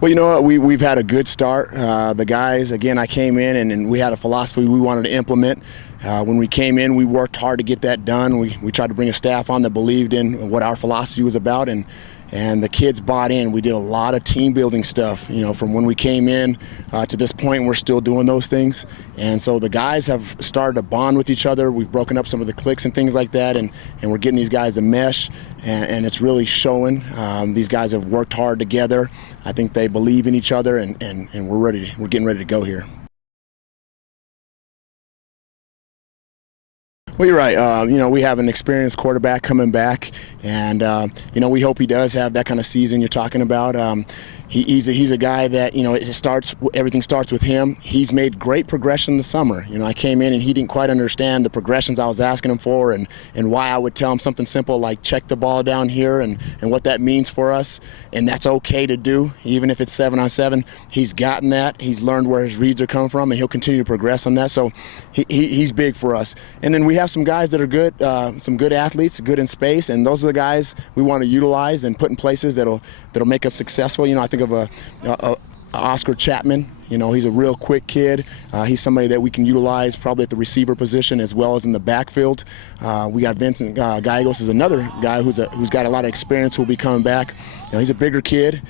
Well, you know what? We've had a good start. The guys, again, I came in and we had a philosophy we wanted to implement. When we came in, we worked hard to get that done. We tried to bring a staff on that believed in what our philosophy was about, and the kids bought in. We did a lot of team building stuff, you know, from when we came in to this point. We're still doing those things, and so the guys have started to bond with each other. We've broken up some of the cliques and things like that, and we're getting these guys to mesh, and it's really showing. These guys have worked hard together. I think they believe in each other, and we're getting ready to go here. Well, you're right. You know, we have an experienced quarterback coming back, and you know, we hope he does have that kind of season you're talking about. He's a guy that, you know, everything starts with him. He's made great progression this summer. You know, I came in and he didn't quite understand the progressions I was asking him for, and why I would tell him something simple like check the ball down here and what that means for us, and that's okay to do even if it's 7-on-7. He's gotten that. He's learned where his reads are coming from, and he'll continue to progress on that. So he's big for us. And then we have some guys that are good, some good athletes, good in space, and those are the guys we want to utilize and put in places that'll make us successful. You know, I think of a Oscar Chapman. You know, he's a real quick kid. He's somebody that we can utilize probably at the receiver position as well as in the backfield. We got Vincent Gallegos is another guy who's got a lot of experience who'll be coming back. You know, he's a bigger kid.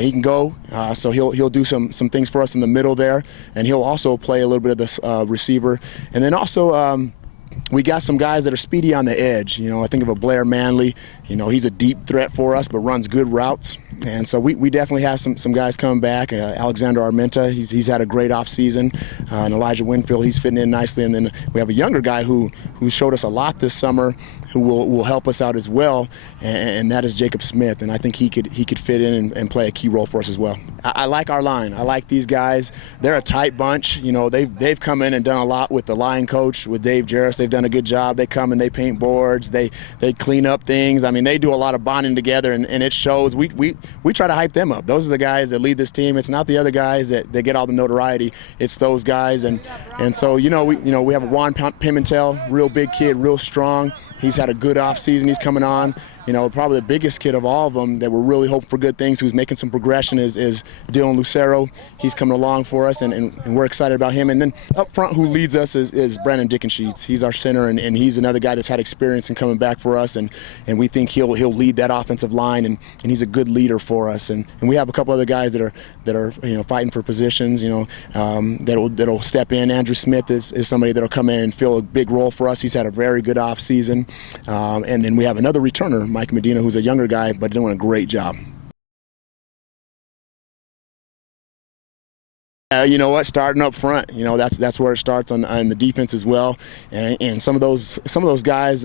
He can go, so he'll do some things for us in the middle there, and he'll also play a little bit of this receiver. And then also we got some guys that are speedy on the edge. You know, I think of a Blair Manley. You know, he's a deep threat for us, but runs good routes. And so we definitely have some guys coming back. Alexander Armenta, he's had a great offseason. And Elijah Winfield, he's fitting in nicely. And then we have a younger guy who showed us a lot this summer, who will help us out as well, and that is Jacob Smith. And I think he could fit in and play a key role for us as well. I like our line. I like these guys. They're a tight bunch. You know, they've come in and done a lot with the line coach, with Dave Jarris. They've done a good job. They come and they paint boards. They clean up things. I mean, they do a lot of bonding together, and it shows. We try to hype them up. Those are the guys that lead this team. It's not the other guys that get all the notoriety. It's those guys, and so we have a Juan Pimentel, real big kid, real strong. He's had a good offseason. He's coming on. You know, probably the biggest kid of all of them that we're really hoping for good things, who's making some progression, is Dylan Lucero. He's coming along for us, and we're excited about him. And then up front, who leads us is Brandon Dickensheets. He's our center, and he's another guy that's had experience in coming back for us, and we think he'll lead that offensive line, and he's a good leader for us. And we have a couple other guys that are you know, fighting for positions, you know, that'll step in. Andrew Smith is somebody that'll come in and fill a big role for us. He's had a very good offseason. And then we have another returner, Mike Medina, who's a younger guy but doing a great job. You know what? Starting up front, you know, that's where it starts on the defense as well. And some of those guys,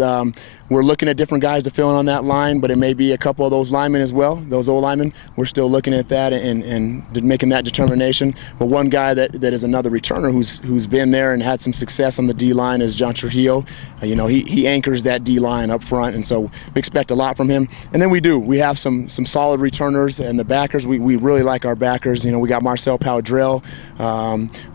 we're looking at different guys to fill in on that line, but it may be a couple of those linemen as well, those old linemen. We're still looking at that and making that determination. But one guy that is another returner who's been there and had some success on the D line is John Trujillo. You know, he anchors that D line up front, and so we expect a lot from him. And then we have some solid returners, and the backers. We really like our backers. You know, we got Marcel Powdrell.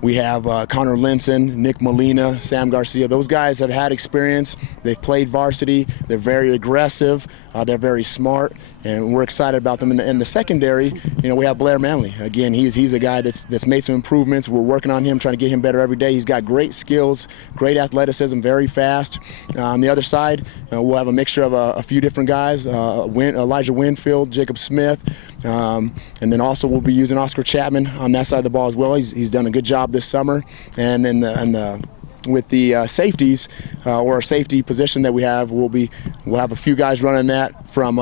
We have Connor Linson, Nick Molina, Sam Garcia. Those guys have had experience. They've played varsity. They're very aggressive. They're very smart, and we're excited about them. In the secondary, you know, we have Blair Manley. Again, he's a guy that's made some improvements. We're working on him, trying to get him better every day. He's got great skills, great athleticism, very fast. On the other side, we'll have a mixture of a few different guys, Elijah Winfield, Jacob Smith, and then also we'll be using Oscar Chapman on that side of the ball as well. He's done a good job this summer. And then with the safeties, or a safety position that we have, we'll have a few guys running that, from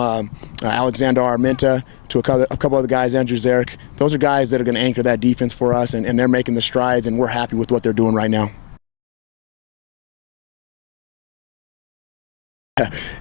Alexander Armenta to a couple other guys, Andrew Zarek. Those are guys that are going to anchor that defense for us, and they're making the strides, and we're happy with what they're doing right now.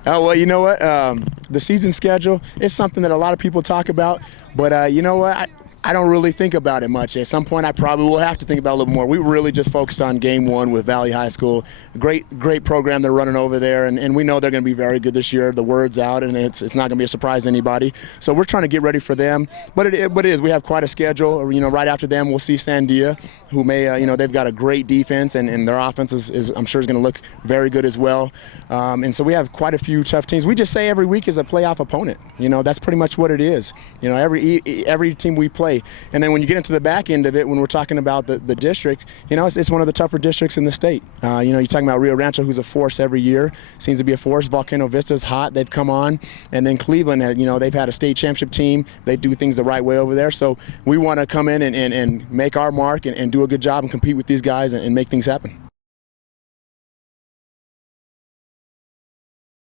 Well, you know what? The season schedule is something that a lot of people talk about, but you know what? I don't really think about it much. At some point, I probably will have to think about it a little more. We really just focused on game one with Valley High School. Great program they're running over there, and we know they're going to be very good this year. The word's out, and it's not going to be a surprise to anybody. So we're trying to get ready for them. But it is. We have quite a schedule. You know, right after them, we'll see Sandia, who may, you know, they've got a great defense, and their offense is I'm sure is going to look very good as well. And so we have quite a few tough teams. We just say every week is a playoff opponent. You know, that's pretty much what it is. You know, every team we play, play. And then when you get into the back end of it, when we're talking about the district, you know, it's one of the tougher districts in the state. You know, you're talking about Rio Rancho, who's a force every year, seems to be a force. Volcano Vista's hot, they've come on. And then Cleveland, you know, they've had a state championship team. They do things the right way over there. So we want to come in and make our mark and do a good job and compete with these guys and make things happen.